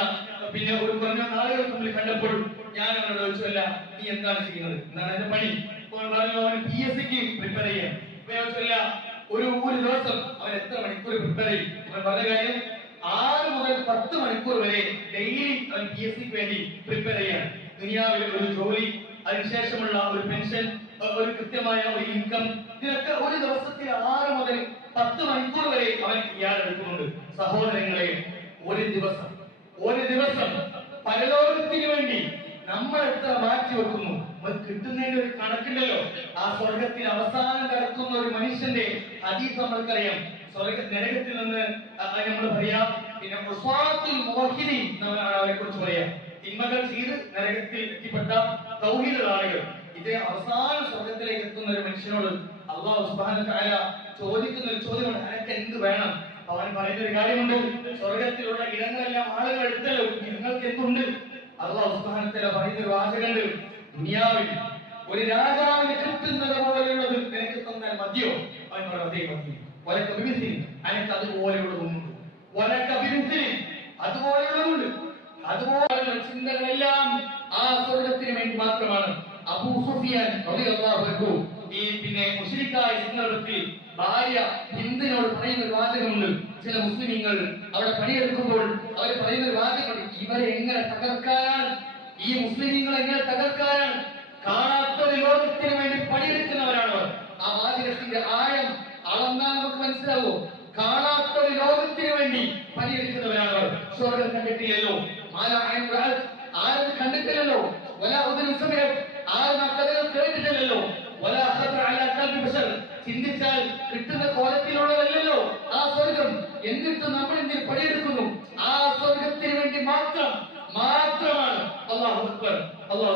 പിന്നെ ഒരു കുറഞ്ഞ നാളുകൾക്ക് മുമ്പിൽ കണ്ടപ്പോൾ ഞാൻ അവനോട് ചോദിച്ചല്ല നീ എന്താണ് ചെയ്യുന്നത്? എന്താണ് എന്റെ പണി? അവൻ പറഞ്ഞു അവൻ പി എസ് സിക്ക് പ്രിപ്പയർ ചെയ്യാൻ ഒരു ഒരു ദിവസം അവൻ എത്ര മണിക്കൂർ പ്രിപ്പയർ ചെയ്യും? അവൻ പറഞ്ഞ കാര്യം ആറ് മുതൽ പത്ത് മണിക്കൂർ വരെ ഡെയിലി അവൻ പി എസ് സിക്ക് വേണ്ടി പ്രിപ്പയർ ചെയ്യണം ദുനിയാവിലെ ഒരു ജോലി അതിനുശേഷമുള്ള ഒരു പെൻഷൻ ഒരു കൃത്യമായ ഒരു ഇൻകം ഇതിനൊക്കെ ഒരു ദിവസത്തിൽ ആറ് മുതൽ പത്ത് മണിക്കൂർ വരെ അവൻ ഇയാളെടുക്കുന്നുണ്ട്. സഹോദരങ്ങളെ ഒരു ദിവസം ഒരു ദിവസം പരലോകത്തിന് വേണ്ടി നമ്മൾ എത്ര മാറ്റി വെക്കുന്നു? അത് കിട്ടുന്നതിന്റെ ഒരു കണക്കില്ലല്ലോ ആ സ്വർഗത്തിൽ അവസാനം കിടക്കുന്ന ഒരു മനുഷ്യന്റെ അതീത് നമ്മൾക്കറിയാം. നരകത്തിൽ നിന്ന് നമ്മൾ പറയാം പിന്നെ അവരെ കുറിച്ച് പറയാം. തിന്മകൾ ചെയ്ത് നരകത്തിൽ എത്തിപ്പെട്ട തൗഹീദ് ആളുകൾ. ഇത് അവസാന സ്വർഗത്തിലേക്ക് എത്തുന്ന ഒരു മനുഷ്യനോട് അള്ളാഹു സുബ്ഹാനഹു ചോദിക്കുന്ന ഒരു ചോദ്യമാണ് നിനക്ക് എന്ത് വേണം? അവൻ പറയുന്ന ഒരു കാര്യമുണ്ട് സ്വർഗത്തിലുള്ള ഇടങ്ങളെല്ലാം ആളുകൾ എടുത്തല്ലോ നിങ്ങൾക്ക് എന്തുണ്ട്? അള്ളാഹു തആല പറയുന്ന ഒരു വാചകണ്ട് ദുനിയാവിൽ ഒരു രാജാവിന് കിട്ടുന്നത് പോലെയുള്ളത് നിനക്ക് തന്നാൽ മതിയോ? അവൻ പറഞ്ഞു അതേ മതി ഒലക്ക വിമിസിൽ അനക്ക് അതുപോലെയുള്ളതുണ്ട് ഒലക്ക വിമിസിൽ അതുപോലെയുള്ളതുണ്ട് അതുപോലെയുള്ള ചിന്തകളെല്ലാം ആ സ്വർഗത്തിന് വേണ്ടി മാത്രമാണ്. അബൂ സുഫിയാൻ റളിയല്ലാഹു ഈ പിന്നെ മുസ്ലിക്കായ സന്ദർഭത്തിൽ ഭാര്യ ഹിന്ദിനോട് പറയുന്ന ഒരു വാചകമുണ്ട്. ചില മുസ്ലിമീങ്ങൾ അവിടെ പണിയെടുക്കുമ്പോൾ അവർ പറയുന്ന ഒരു വാചകമുണ്ട്. ഇവരെ എങ്ങനെ തകർക്കാനാണ്? ഈ മുസ്ലിമീങ്ങൾ എങ്ങനെ തകർക്കാനാണ്? കാണാത്ത ലോകത്തിന് വേണ്ടി പണിയെടുക്കുന്നവരാണ് ആ വാചകത്തിന്റെ നമുക്ക് മനസ്സിലാവോ കാണാത്ത ഒരു ലോകത്തിന് വേണ്ടി പരിഹരിക്കുന്നവരാണ് അവർ സ്വർഗം കണ്ടിട്ടില്ലല്ലോ? ആരും കണ്ടിട്ടില്ലല്ലോ കേട്ടിട്ടില്ലല്ലോ? ചിന്തിച്ചാൽ കിട്ടുന്ന കോലത്തിലുള്ളതല്ലോ ആ സ്വർഗം എന്നിട്ട് നമ്മൾ എന്തിന് പണിയെടുക്കുന്നു? ആ സ്വർഗത്തിന് വേണ്ടി മാത്രം മാത്രമാണ്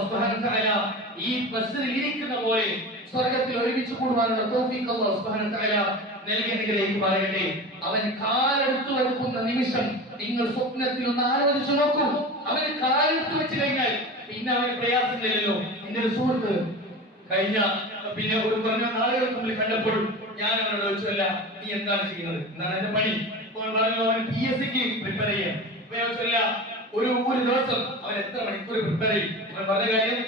സുബ്ഹാനഹു വ ഈ ബസ്സിൽ ഇരിക്കുന്ന പോലെ സ്വർഗത്തിൽ ഒരുമിച്ച് കൂടുവാനുള്ള തൗഫീഖ് അല്ലാഹു നൽകിയതിലേക്ക് പറയട്ടെ അവൻ കാലെടുത്ത് വെക്കുന്ന നിമിഷം നിങ്ങൾ സ്വപ്നത്തിൽ ഒന്ന് ആലോചിച്ചു നോക്കൂ. അവന് കാലെടുത്ത് വെച്ച് കഴിഞ്ഞാൽ പിന്നെ അവന് പ്രയാസമില്ലല്ലോ എന്റെ ഒരു സുഹൃത്ത് കഴിഞ്ഞ പിന്നെ ഒരു കുറഞ്ഞ നാളുകൾക്ക് കണ്ടപ്പോൾ ഞാൻ അവനോട് ചോദിച്ചല്ല നീ എന്താണ് ചെയ്യുന്നത്? എന്താണ് എന്റെ പണി? പറഞ്ഞു അവൻ പി എസ് സിക്ക് പ്രിപ്പയർ ചെയ്യാൻ ഒരു ഒരു ദിവസം അവൻ എത്ര മണിക്കൂർ പ്രിപ്പയർ ചെയ്യും? അവൻ പറഞ്ഞ കാര്യം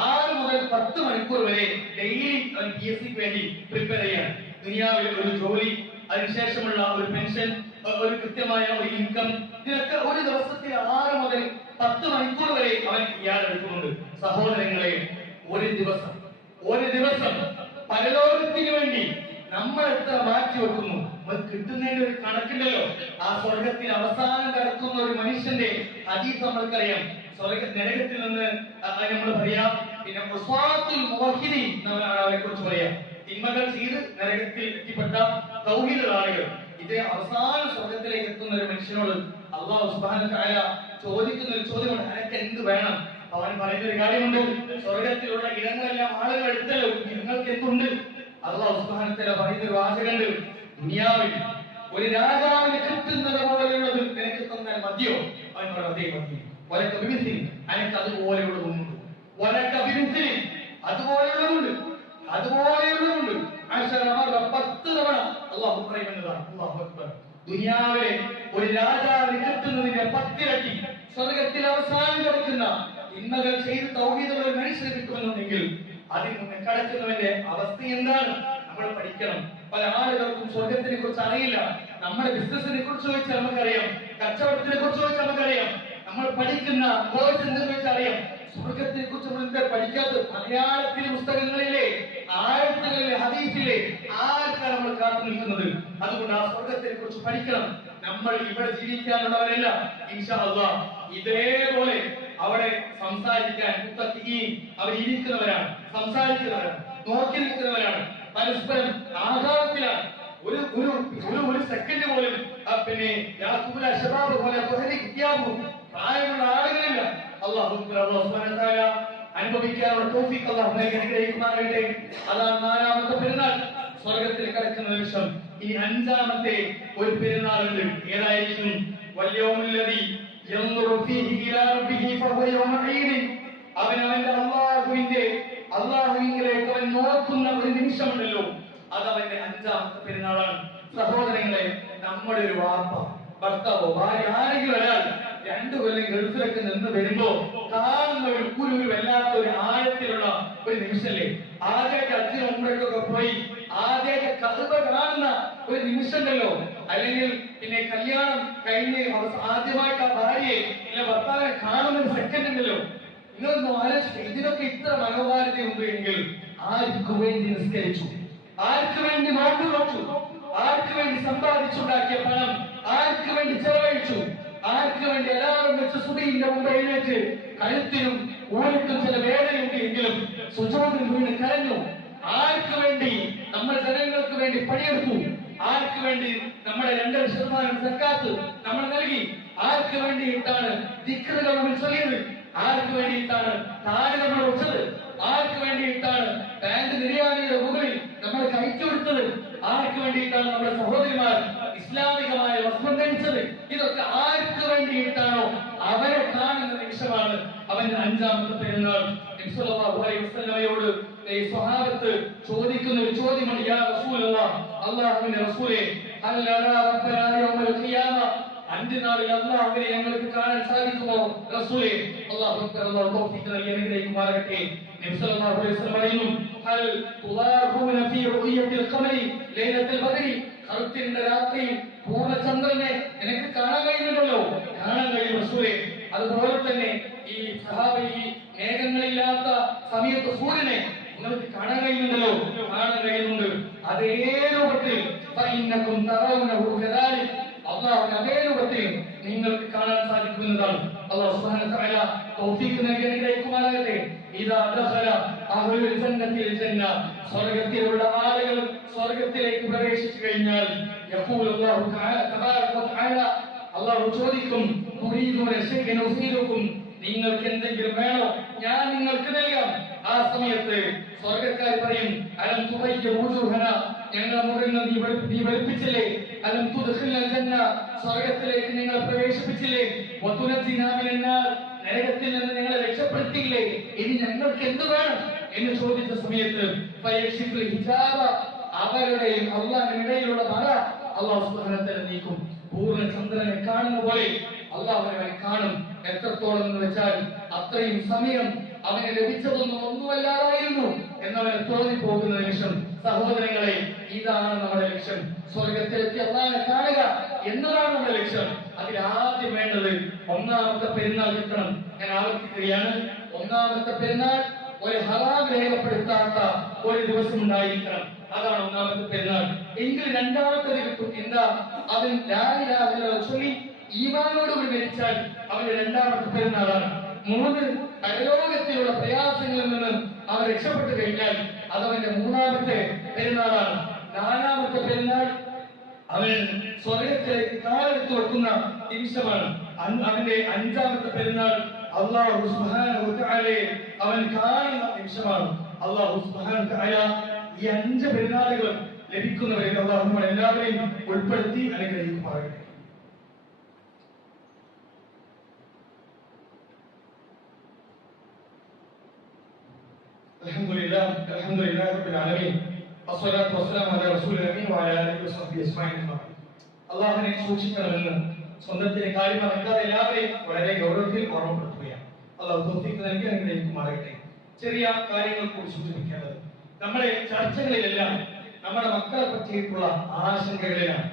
ആറ് മുതൽ പത്ത് മണിക്കൂർ വരെ ഡെയിലി അവൻ പി എസ് സിക്ക് വേണ്ടി പ്രിപ്പയർ ചെയ്യാൻ ദുനിയാവിലെ ഒരു ജോലി അതിനുശേഷമുള്ള ഒരു പെൻഷൻ ഒരു കൃത്യമായ ഒരു ഇൻകം ഇതിനൊക്കെ ഒരു ദിവസത്തിൽ ആറ് മുതൽ പത്ത് മണിക്കൂർ വരെ അവൻ ഇയാൾ എടുക്കുന്നുണ്ട് സഹോദരങ്ങളെ ഒരു ദിവസം ഒരു ദിവസം പരലോകത്തിന് വേണ്ടി നമ്മൾ എത്ര മാറ്റി വെക്കുന്നു? അത് കിട്ടുന്നതിന്റെ ഒരു കണക്കുണ്ടല്ലോ ആ സ്വർഗത്തിൽ അവസാനം കിടക്കുന്ന ഒരു മനുഷ്യന്റെ അതീത് നമ്മൾക്കറിയാം. സ്വർഗ നരകത്തിൽ നിന്ന് നമ്മൾ പറയാം. പിന്നെ എന്നാണ് അവരെ കുറിച്ച് പറയാം. തിന്മകൾ ചെയ്ത് നരകത്തിൽ എത്തിപ്പെട്ട തൗഹീദ് ആളുകൾ ഇത് അവസാന സ്വർഗത്തിലേക്ക് എത്തുന്ന ഒരു മനുഷ്യനോട് അള്ളാഹു സുബ്ഹാനഹു ചോദിക്കുന്ന ഒരു ചോദ്യമാണ് അനക്ക് എന്ത് വേണം? അവൻ പറയുന്ന ഒരു കാര്യമുണ്ട് സ്വർഗത്തിലുള്ള ഇടങ്ങളെല്ലാം ആളുകൾ എടുത്തല്ലോ നിങ്ങൾക്ക് എന്തുണ്ട്? അള്ളാഹു സുബാനത്തല പറയുന്ന ഒരു വാചകണ്ട് ദുനിയാവിൽ ഒരു രാജാവിന് കിട്ടുന്നത് പോലെയുള്ളത് നിനക്ക് തന്നാൽ മതിയോ? അവൻ പറയുന്നത് അതേ മതി. ഒലക്ക വിമിസിൽ അനക്ക് അതുപോലെയുള്ളതുണ്ട് ഒലക്ക വിമിസിൽ അതുപോലെയുള്ളതുണ്ട് അതുപോലെയുള്ളതുണ്ട് പത്ത് തവണ അള്ളാഹു പറയുമെന്നതാണ്. അള്ളാഹു അക്ബർ. ദുനിയാവിലെ ഒരു രാജാവിന് കിട്ടുന്നതിന്റെ പത്തിരട്ടി സ്വർഗത്തിൽ അവസാനം കിടക്കുന്ന ഇന്നകൾ ചെയ്ത് തൗഹീദുള്ള ഒരു മനുഷ്യന് കിട്ടുമെന്നുണ്ടെങ്കിൽ അതിൽ നിന്ന് കടക്കുന്നവന്റെ അവസ്ഥ എന്താണ്? നമ്മൾ പഠിക്കണം. പല ആളുകൾക്കും സ്വർഗത്തിനെ കുറിച്ച് അറിയില്ല. നമ്മുടെ ബിസിനസിനെ കുറിച്ച് ചോദിച്ചാൽ നമുക്കറിയാം. കച്ചവടത്തിനെ കുറിച്ച് ചോദിച്ചാൽ നമുക്കറിയാം. നമ്മൾ പഠിക്കുന്ന കോഴ്സ് എന്തെന്ന് വെച്ചാൽ അറിയാം. സ്വർഗത്തിനെ കുറിച്ച് നമ്മൾ എന്താ പഠിക്കാത്തത്? മലയാളത്തിലെ പുസ്തകങ്ങളിലെ ആഴത്തുകളിലെ ഹദീസിലെ ആർക്കാണ് നമ്മൾ കാത്തു നിൽക്കുന്നത്. അതുകൊണ്ട് ആ സ്വർഗത്തെ കുറിച്ച് പഠിക്കണം. നമ്മൾ ഇവിടെ ജീവിക്കാനുള്ളവരല്ല. ഇൻഷാ അള്ളാഹ് ഇതേപോലെ അവിടെ സംസാരിക്കാൻ മുത്തഖീൻ അവർ ഇരിക്കുന്നവരാണ്. സംസാരിക്കുന്നവരാണ്. നോക്കി നിൽക്കുന്നവരാണ്. പരസ്പരം ആഘാതത്തിലാണ്. ഒരു ഒരു ഒരു ഒരു സെക്കൻഡ് പോലും പിന്നെ പോലെ പ്രായമുള്ള ആളുകളില്ല. അള്ളാഹു അനുഭവിക്കാനുള്ള തൗഫീഖ് അല്ലാഹു നൽകി അനുഗ്രഹിക്കുമാറാകട്ടെ. അതാണ് നാലാമത്തെ പെരുന്നാൾ. സ്വർഗത്തിൽ കടക്കുന്ന നിമിഷം ഈ അഞ്ചാമത്തെ ഒരു പെരുന്നാളുണ്ട്. ഏതായിരിക്കും? ഈദ്. അവൻ അവന്റെ അള്ളാഹുവിന്റെ അള്ളാഹുവിലേക്ക് അവൻ നോക്കുന്ന ഒരു നിമിഷമുണ്ടല്ലോ. അത് അവന്റെ അഞ്ചാമത്തെ പെരുന്നാളാണ്. സഹോദരങ്ങളെ നമ്മുടെ ഒരു വാപ്പ ഭർത്താവോ ഭാര്യ ആരെങ്കിലും ഒരാൾ രണ്ടു കൊല്ലം ഗൾഫിലൊക്കെ നിന്ന് വരുമ്പോ കാണുന്ന ഒരു ഒരു വല്ലാത്ത ഒരു ആഴത്തിലുള്ള ഒരു നിമിഷല്ലേ? ആദ്യമായിട്ട് അച്ഛനും ഉമ്മയ്ക്കൊക്കെ പോയി ആദ്യമായിട്ട് കഥ കാണുന്ന ഒരു നിമിഷമല്ലോ അല്ലെങ്കിൽ പിന്നെ കല്യാണം കഴിഞ്ഞ് ആദ്യമായിട്ട് ആ ഭാര്യയെ ഇല്ല ഭർത്താവിനെ കാണുന്ന ഒരു സെക്കൻഡ് ഉണ്ടല്ലോ. ഇന്നൊന്നും ആലോചിച്ചു ഇതിനൊക്കെ ഇത്ര മനോഹാരിത ഉണ്ട് എങ്കിൽ ആർക്ക് വേണ്ടി നിസ്കരിച്ചു? ആർക്ക് വേണ്ടി നോക്കു നോച്ചു ആർക്ക് വേണ്ടി സമ്പാദിച്ചുണ്ടാക്കിയ പണം? ആർക്ക് വേണ്ടി ചെലവഴിച്ചു? ആർക്ക് വേണ്ടി എല്ലാവരും വെച്ച് സുബീന്റെ മുമ്പ് എഴുന്നേറ്റ് കഴുത്തിനും ഊരത്തും ചില വേദനയുണ്ട് എങ്കിലും സുജോതിൽ വീണ് കരഞ്ഞു. ആർക്ക് വേണ്ടി നമ്മൾ ജനങ്ങൾക്ക് വേണ്ടി പണിയെടുത്തു. ആർക്ക് വേണ്ടി നമ്മുടെ രണ്ടര ശതമാനം സർക്കാത്ത് നമ്മൾ നൽകി. ആർക്ക് വേണ്ടിയിട്ടാണ് ദിക്കറുകൾ നമ്മൾ ചൊല്ലിയത്. ആർക്ക് വേണ്ടിയിട്ടാണ് താഴെ നമ്മൾ വെച്ചത്. ആർക്ക് വേണ്ടിയിട്ടാണ് ബാങ്ക് നിര്യാണിയുടെ മുകളിൽ നമ്മൾ കയറ്റുകൊടുത്തത് ആർക്ക് വേണ്ടിയിട്ടാണ് നമ്മുടെ സഹോദരിമാർ ഇസ്ലാമികമായ വസ്ത്രം ധരിച്ചത് ഇതൊക്കെ ആർക്ക് വേണ്ടിയിട്ടാണോ? അവരെ കാണുന്ന നിമിഷമാണ് അവന്റെ അഞ്ചാമത്തെ പെരുന്നാൾ. ഈ സ്വഹാബത്ത് ചോദിക്കുന്ന ഒരു ചോദ്യമാണ് യാ റസൂലുള്ള അള്ളാഹുവിന്റെ റസൂലേ ഞങ്ങൾക്ക് കാണാൻ സാധിക്കുമോ? തൗഫീഖ് അലൈഹി ഹൽ ഫീ ലൈലത്തുൽ കറുത്തിരുണ്ട രാത്രിയിൽ പൂർണചന്ദ്രനെ എനിക്ക് കാണാൻ കഴിയുന്നുണ്ടല്ലോ കാണാൻ കഴിയും സൂര്യൻ അതുപോലെ തന്നെ ഈ സഹാബ മേഘങ്ങളില്ലാത്ത സമയത്ത് സൂര്യനെ നിങ്ങൾക്ക് കാണാൻ കഴിയുന്നുണ്ടല്ലോ. കാണാൻ കഴിയുന്നുണ്ട്. അതേ രൂപത്തിൽ അള്ളാഹുവിന്റെ അതേ രൂപത്തിൽ നിങ്ങൾക്ക് കാണാൻ സാധിക്കുന്നതാണ്. അള്ളാഹു സുബ്ഹാനഹു വ തആല തൗഫീഖ് നൽകി അനുഗ്രഹിക്കുമാറാകട്ടെ. ഇദാ ദഖല അഹ്ലുൽ ജന്നത്തിൽ ജന്ന സ്വർഗത്തിലുള്ള ആളുകൾ സ്വർഗത്തിലേക്ക് പ്രവേശിച്ചു കഴിഞ്ഞാൽ യഖൂൽ അല്ലാഹു തബാരക വ തആല അള്ളാഹു ചോദിക്കും തുരീദൂന ശൈഅൻ ഉസീലുക്കും നിങ്ങൾക്ക് എന്തെങ്കിലും വേണോ? ഞാൻ നിങ്ങൾക്ക് നൽകാം. ആ സമയത്ത് സ്വർഗക്കാർ പറയും അലം തുബയ്യ വജൂഹന? ഞങ്ങളെ മുറിൽ നീ നീ വെളുപ്പിച്ചില്ലേ? അലം തുദ്ഖിൽനൽ ജന്ന സ്വർഗത്തിലേക്ക് നിങ്ങളെ പ്രവേശിപ്പിച്ചില്ലേ? വതുനജിനാ മിനന്നാർ നരകത്തിൽ നിന്ന് നിങ്ങളെ രക്ഷപ്പെടുത്തിയില്ലേ? ഇനി ഞങ്ങൾക്ക് എന്ത് വേണം? എന്ന് ചോദിച്ച സമയത്ത് ഹിജാബ അവരുടെയും അള്ളാഹിന്റെ ഇടയിലുള്ള മറ അള്ളാഹു സുബ്ഹാനഹു നീക്കും. പൂർണ ചന്ദ്രനെ കാണുന്ന പോലെ അള്ളാഹു അവനെ കാണും. എത്രത്തോളം എന്ന് വെച്ചാൽ അത്രയും സമയം അവന് ലഭിച്ചതൊന്നും ഒന്നുമല്ലാതായിരുന്നു. എന്നവനെ തോന്നിപ്പോകുന്ന നിമിഷം സഹോദരങ്ങളെ ഇതാണ് നമ്മുടെ ലക്ഷ്യം. സ്വർഗത്തിലെത്തി അള്ളാഹിനെ കാണുക എന്നതാണ് നമ്മുടെ ലക്ഷ്യം. അതിൽ ആദ്യം വേണ്ടത് ഒന്നാമത്തെ പെരുന്നാൾ കിട്ടണം. ഞാൻ ആവർത്തിക്കുകയാണ്. ഒന്നാമത്തെ പെരുന്നാൾ ഒരു ഹറാം രേഖപ്പെടുത്താത്ത ഒരു ദിവസം ഉണ്ടായിരിക്കണം. അതാണ് ഒന്നാമത്തെ പെരുന്നാൾ. എങ്കിൽ രണ്ടാമത്തെ കിട്ടും എന്താ? അതിൽ രാവിലെ ചൊല്ലി ഈമാനോടുകൂടി മരിച്ചാൽ അവന്റെ രണ്ടാമത്തെ പെരുന്നാളാണ്. മൂന്ന് പരലോകത്തിലുള്ള പ്രയാസങ്ങളിൽ നിന്നും അവൻ രക്ഷപ്പെട്ടു കഴിഞ്ഞാൽ അതവന്റെ മൂന്നാമത്തെ പെരുന്നാളാണ്. നാലാമത്തെ പെരുന്നാൾ അവൻ സ്വർഗത്തിലേക്ക് കാലെടുത്ത് വെക്കുന്ന നിമിഷമാണ്. അവന്റെ അഞ്ചാമത്തെ പെരുന്നാൾ അള്ളാഹു അവൻ കാണുന്ന നിമിഷമാണ്. അള്ളാഹു ഈ അഞ്ച് പെരുന്നാളുകളും ലഭിക്കുന്നവരിൽ അള്ളാഹു എല്ലാവരെയും ഉൾപ്പെടുത്തി അനുഗ്രഹിക്കുമാറാകട്ടെ. الحمد لله الحمد لله رب العالمين الصلاة والسلام على رسول الأمين وعلى آله وصحبه أجمعين أما بعد. അള്ളാഹുവിനെ സൂക്ഷിക്കണമെന്ന് സ്വന്തത്തിന് കാര്യം അറിയാതെ എല്ലാവരെയും വളരെ ഗൗരവത്തിൽ ഓർമ്മപ്പെടുത്തുകയാണ് അള്ളാഹു തോഫിക്ക് നൽകി അനുഗ്രഹിക്കുമാറാകട്ടെ ചെറിയ കാര്യങ്ങൾ കൂടി സൂചിപ്പിക്കേണ്ടത് നമ്മുടെ ചർച്ചകളിലെല്ലാം നമ്മുടെ മക്കളെ പറ്റിയിട്ടുള്ള ആശങ്കകളിലാണ്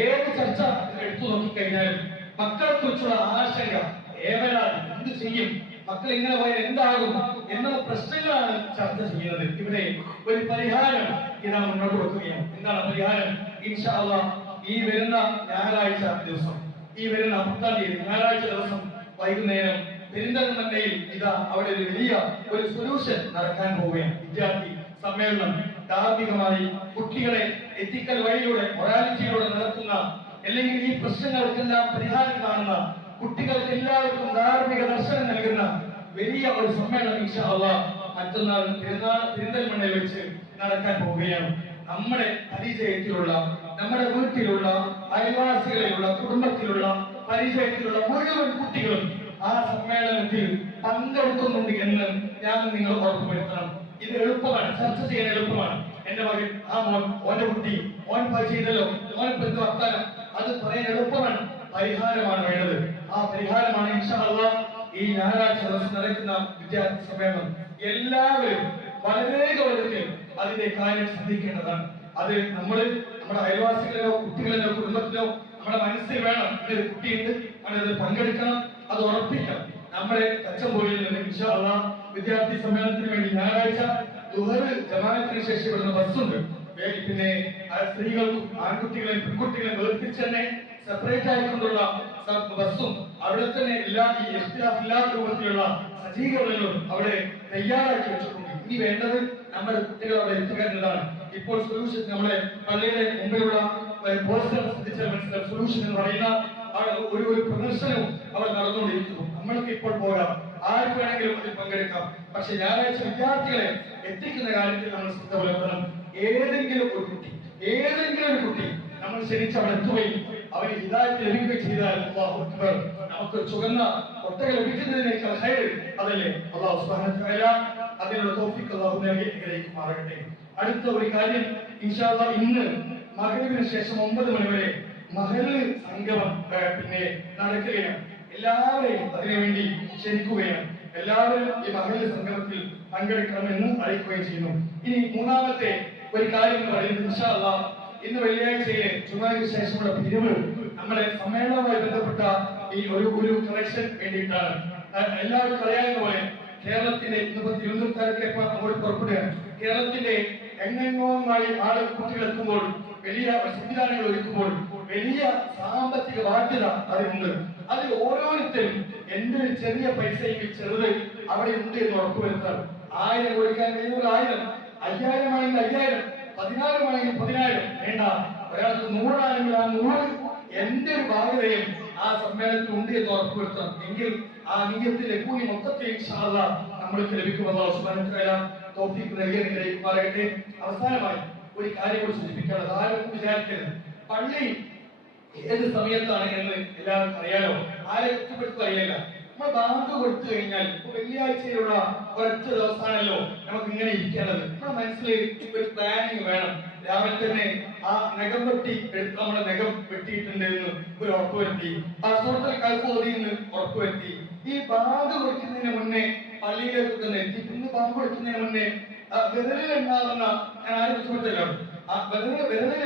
ഏത് ചർച്ച എടുത്തു നോക്കിക്കഴിഞ്ഞാലും മക്കളെ കുറിച്ചുള്ള ആശങ്ക ഏവരാണ് എന്ത് ചെയ്യും മക്കൾ ഇങ്ങനെ പോയാൽ എന്താകും എന്നുള്ള പ്രശ്നങ്ങളാണ് ചർച്ച ചെയ്യുന്നത്. ഇവിടെ ഒരു പരിഹാരം ഇതാ മുന്നോട്ട് വെക്കുകയാണ്. എന്താണ് പരിഹാരം? ഇൻഷാ അള്ളാഹ് ഈ വരുന്ന ഞായറാഴ്ച ദിവസം ഈ വരുന്ന പത്താം തീയതി ഞായറാഴ്ച ദിവസം വൈകുന്നേരം പെരിന്തൽമണ്ണയിൽ ഇതാ അവിടെ ഒരു വലിയ ഒരു സൊല്യൂഷൻ നടക്കാൻ പോവുകയാണ്. വിദ്യാർത്ഥി സമ്മേളനം ധാർമ്മികമായി കുട്ടികളെ എത്തിക്കൽ വഴിയിലൂടെ മൊറാലിറ്റിയിലൂടെ നടത്തുന്ന അല്ലെങ്കിൽ ഈ പ്രശ്നങ്ങൾക്കെല്ലാം പരിഹാരം കാണുന്ന കുട്ടികൾക്ക് എല്ലാവർക്കും ധാർമ്മിക ദർശനം നൽകുന്ന വലിയ ഒരു സമ്മേളനം മറ്റന്നാൾ പെരിന്തൽമണ്ണയിൽ വെച്ച് നടക്കാൻ പോവുകയാണ്. നമ്മുടെ പരിചയത്തിലുള്ള നമ്മുടെ വീട്ടിലുള്ള അയൽവാസികളിലുള്ള കുടുംബത്തിലുള്ള പരിചയത്തിലുള്ള മുഴുവൻ കുട്ടികളും ആ സമ്മേളനത്തിൽ പങ്കെടുക്കുന്നുണ്ട് എന്ന് ഞാൻ നിങ്ങൾ ഉറപ്പുവരുത്തണം ഇത് എളുപ്പമാണ് ചർച്ച ചെയ്യാൻ എളുപ്പമാണ്. എന്റെ മകൻ ആ മോൻ ഓന്റെ കുട്ടി ഓൻ ചെയ്തല്ലോ ഓൻ എന്ത് വർത്താനം അത് പറയാൻ എളുപ്പമാണ്. പരിഹാരമാണ് വേണ്ടത്. ആ പരിഹാരമാണ് ഇൻഷാ അല്ലാഹ് ഈ ഞായറാഴ്ച ദിവസം നടക്കുന്ന വിദ്യാർത്ഥി സമ്മേളനം എല്ലാവരും വളരെ ഗൗരവത്തിൽ അതിന്റെ കാര്യം ശ്രദ്ധിക്കേണ്ടതാണ്. അത് നമ്മൾ നമ്മുടെ അയൽവാസികളിലോ കുട്ടികളിലോ കുടുംബത്തിലോ നമ്മുടെ മനസ്സിൽ വേണം. ഇതൊരു കുട്ടിയുണ്ട് അവനത് പങ്കെടുക്കണം അത് ഉറപ്പിക്കണം. നമ്മുടെ തച്ചമ്പോയിൽ നിന്ന് അല്ലാഹ് വിദ്യാർത്ഥി സമ്മേളനത്തിന് വേണ്ടി ഞായറാഴ്ച ദുഹറ് ജമാനത്തിന് ശേഷം ഇവിടുന്ന് ബസ്സുണ്ട്. പിന്നെ സ്ത്രീകൾക്കും ആൺകുട്ടികളെയും പെൺകുട്ടികളെയും വേർതിരിച്ച് തന്നെ സെപ്പറേറ്റ് ആയിക്കൊണ്ടുള്ള ബസ്സും അവിടെ തന്നെ എല്ലാ ഈ ഇല്ലാത്ത രൂപത്തിലുള്ള സജ്ജീകരണങ്ങളും അവിടെ തയ്യാറാക്കി വെച്ചിട്ടുണ്ട്. ഇനി വേണ്ടത് നമ്മുടെ കുട്ടികൾ അവിടെ എത്തുക എന്നതാണ് ഇപ്പോൾ സൊല്യൂഷൻ നമ്മുടെ പള്ളിയുടെ മുമ്പിലുള്ള പോസ്റ്റർ സൊല്യൂഷൻ എന്ന് പറയുന്ന ഒരു ഒരു പ്രദർശനവും അവർ നടന്നുകൊണ്ടിരിക്കുന്നു. നമ്മൾക്ക് ഇപ്പോൾ പോകാം. ആർക്ക് വേണമെങ്കിലും അതിൽ പങ്കെടുക്കാം. പക്ഷെ ഞായറാഴ്ച വിദ്യാർത്ഥികളെ എത്തിക്കുന്ന കാര്യത്തിൽ നമ്മൾ ശ്രദ്ധ പുലർത്തണം. ഏതെങ്കിലും ഒരു കുട്ടി ഏതെങ്കിലും ഒരു കുട്ടി നമ്മൾ ക്ഷണിച്ച് അവിടെ എത്തുകയും അവന് ഹിദായത്ത് ലഭിക്കുകയും ചെയ്താൽ അക്ബർ നമുക്ക് ചുവന്ന ഒട്ടക ലഭിക്കുന്നതിനേക്കാൾ ഹൈർ അതല്ലേ? അള്ളാഹു സുബ്ഹാനഹു അതിനുള്ള തൗഫീഖ് അല്ലാഹു നൽകി അനുഗ്രഹിക്കുമാറാകട്ടെ അടുത്ത ഒരു കാര്യം ഇൻഷാ അല്ലാഹ് ഇന്ന് മഗ്രിബിന് ശേഷം ഒമ്പത് മണി വരെ മഹൽ സംഗമം പിന്നെ നടക്കുകയാണ്. എല്ലാവരെയും അതിനുവേണ്ടി ക്ഷണിക്കുകയാണ്. എല്ലാവരും ഈ മഹൽ സംഗമത്തിൽ പങ്കെടുക്കണമെന്ന് അറിയിക്കുകയും ചെയ്യുന്നു. ഇനി മൂന്നാമത്തെ ഒരു കാര്യം എന്ന് പറയുന്നത് ഇൻഷാ അല്ലാഹ് ഇന്ന് വെള്ളിയാഴ്ചയിലെ ചുമതലയ്ക്ക് ശേഷമുള്ള പിരിവ് നമ്മുടെ സമ്മേളനവുമായി ബന്ധപ്പെട്ട ഈ ഒരു ഒരു കളക്ഷൻ വേണ്ടിയിട്ടാണ്. എല്ലാവർക്കും അറിയാവുന്ന പോലെ കേരളത്തിന്റെ ഇന്നിപ്പോ തിരുവനന്തപുരത്തേക്ക് ഇപ്പൊ അങ്ങോട്ട് പുറപ്പെടുകയാണ്. കേരളത്തിന്റെ എങ്ങെങ്ങോമായി ആളുകൾ കുട്ടികൾ എത്തുമ്പോൾ വലിയ സംവിധാനങ്ങൾ ഒരുക്കുമ്പോൾ വലിയ സാമ്പത്തിക ബാധ്യത അതിനുണ്ട് അതിൽ ഓരോരുത്തരും എന്റെ ഒരു ചെറിയ പൈസയെങ്കിൽ ചെറുത് അവിടെ ഉണ്ട് എന്ന് ഉറപ്പുവരുത്താറ് ആയിരം കൊടുക്കാൻ കഴിയുന്ന ആയിരം അയ്യായിരം ആണെങ്കിൽ അയ്യായിരം. പതിനായിരം ആണെങ്കിൽ പതിനായിരം വേണ്ട. ഒരാൾക്ക് നൂറാണെങ്കിൽ ആ നൂറ് എന്റെ ഒരു ഭാഗതയും ആ സമ്മേളനത്തിൽ ഉണ്ട് എന്ന് ഉറപ്പുവരുത്തണം. എങ്കിൽ ആ നീയത്തിലെ കൂലി മൊത്തത്തിൽ ഇൻഷാ അല്ലാഹ് നമ്മൾക്ക് ലഭിക്കുമെന്ന് അവസാനത്തില തോഫിക്ക് നൽകി അനുഗ്രഹിക്കുമാറാകട്ടെ അവസാനമായി ഒരു കാര്യം കൂടി സൂചിപ്പിക്കാനുള്ളത്. ആരും വിചാരിക്കരുത്. പള്ളി ഏത് സമയത്താണ് എന്ന് എല്ലാവർക്കും അറിയാലോ? ആരെ കുറ്റപ്പെടുത്തുക അറിയില്ല. നമ്മൾ ബാങ്ക് കൊടുത്തു കഴിഞ്ഞാൽ ഇപ്പൊ വെള്ളിയാഴ്ചയിലുള്ള ഒരൊറ്റ ദിവസമാണല്ലോ നമുക്ക് ഇങ്ങനെ ഇരിക്കേണ്ടത്. നമ്മുടെ മനസ്സിൽ ഒരു പ്ലാനിങ് വേണം. രാവിലെ തന്നെ ആ നഖം വെട്ടി എടുത്ത് നമ്മുടെ നഖം വെട്ടിയിട്ടുണ്ട് എന്ന് ഒരു ഉറപ്പുവരുത്തി ആ സുഹൃത്തിൽ കൽപ്പോതി എന്ന് ഉറപ്പുവരുത്തി ഈ ബാങ്ക് കൊടുക്കുന്നതിന് മുന്നേ പള്ളിയിലേക്ക് തന്നെ എത്തി ഇന്ന് ബാങ്ക് കൊടുക്കുന്നതിന് മുന്നേ ഉണ്ടാകുന്ന ഞാൻ ആരും ബുദ്ധിമുട്ടല്ലോ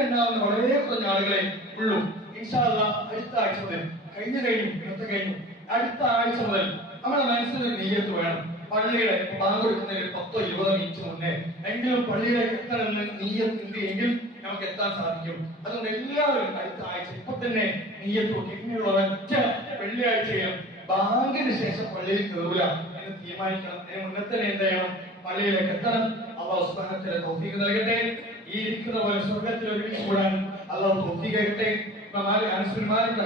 ഉണ്ടാകുന്ന വളരെ കുറഞ്ഞ ആളുകളെ ഉള്ളൂ. ഇൻഷാ അല്ലാഹ് അടുത്ത ആഴ്ച മുതൽ കഴിഞ്ഞ കഴിഞ്ഞു ഇന്നത്തെ കഴിഞ്ഞു അടുത്ത ആഴ്ച മുതൽ നമ്മുടെ മനസ്സിൽ ഒരു നീയത്ത് വേണം. പള്ളിയുടെ പങ്കെടുക്കുന്നതിന് പത്തോ ഇരുപതോ മിനിറ്റ് മുന്നേ എങ്കിലും പള്ളിയിലേക്ക് എത്തണമെന്ന് നീയത്ത് ഉണ്ട് എങ്കിൽ നമുക്ക് എത്താൻ സാധിക്കും. അതുകൊണ്ട് എല്ലാവരും അടുത്ത ആഴ്ച ഇപ്പൊ തന്നെ നീയത്ത് നോക്കി. ഇങ്ങനെയുള്ള ഒറ്റ വെള്ളിയാഴ്ചയും ബാങ്കിന് ശേഷം പള്ളിയിൽ കയറൂല എന്ന് തീരുമാനിക്കണം. അതിന് മുന്നേ തന്നെ എന്ത് ചെയ്യണം? പള്ളിയിലേക്ക് എത്തണം. അള്ളാഹു സുബ്ഹാനഹു തൗഫീഖ് നൽകട്ടെ. ഈ ഇരിക്കുന്ന പോലെ സ്വർഗത്തിൽ ഒരുമിച്ച് കൂടാൻ അള്ളാഹു തൗഫീഖ് നൽകട്ടെ ഇമാം അനസ് ബിൻ മാലിക്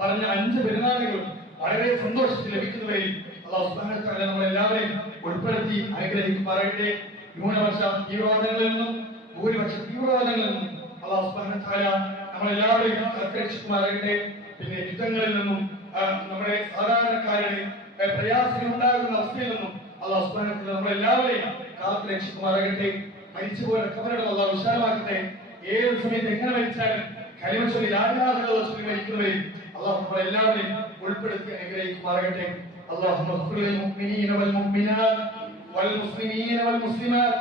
പറഞ്ഞ അഞ്ച് പെരുന്നാളുകളും വളരെ സന്തോഷത്തിൽ ലഭിക്കുന്നവരിൽ അള്ളാഹു സുബ്ഹാനഹു തആല നമ്മളെല്ലാവരെയും ഉൾപ്പെടുത്തി അനുഗ്രഹിക്കുമാറാകട്ടെ ന്യൂനപക്ഷ തീവ്രവാദങ്ങളിൽ നിന്നും ഭൂരിപക്ഷ തീവ്രവാദങ്ങളിൽ നിന്നും അള്ളാഹു സുബ്ഹാനഹു തആല നമ്മളെല്ലാവരെയും സംരക്ഷിക്കുമാറാകട്ടെ പിന്നെ യുദ്ധങ്ങളിൽ നിന്നും നമ്മുടെ സാധാരണക്കാരുടെ പ്രയാസങ്ങൾ ഉണ്ടാകുന്ന അവസ്ഥയിൽ നിന്നും അള്ളാഹു സുബ്ഹാനഹു വ തആല നമ്മളെല്ലാവരെയും കാത്തു രക്ഷിക്കുമാറാകട്ടെ മരിച്ചുപോയ കബറുകൾ അള്ളാഹു വിശാലമാക്കട്ടെ ഏത് സമയത്ത് എങ്ങനെ മരിച്ചാലും കലിമ ചൊല്ലി രാജാഹുള്ള ചൊല്ലി മരിക്കുന്നവരിൽ അള്ളാഹു നമ്മളെല്ലാവരെയും ഉൾപ്പെടുത്തി അനുഗ്രഹിക്കുമാറാകട്ടെ اللهم اغفر للمؤمنين والمؤمنات والمسلمين والمسلمات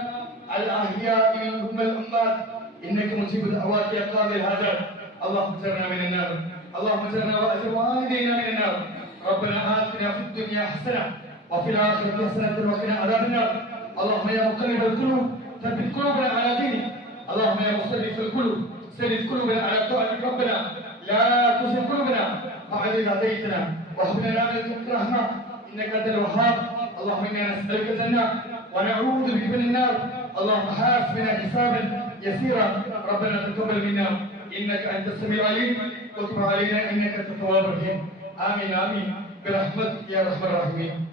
الأحياء منهم والأموات إنك مجيب دعوات يا قاضي الحاجات اللهم اجرنا من النار اللهم اجرنا وأجر والدينا من النار ربنا آتنا في الدنيا حسنة وفي الآخرة حسنة وقنا عذاب اللهم يا مقلب القلوب ثبت قلوبنا على دينك. اللهم يا مصرف القلوب سدد قلوبنا على طاعتك ربنا. لا تزغ قلوبنا بعد إذ هديتنا. وهب لنا من رحمة إنك أنت الوهاب. اللهم إنا نسألك الجنة ونعوذ بك من النار. اللهم حاسبنا حسابا يسيرا. ربنا تقبل منا إنك أنت السميع العليم. وتب علينا إنك أنت التواب الرحيم. آمين آمين. برحمتك يا أرحم الراحمين.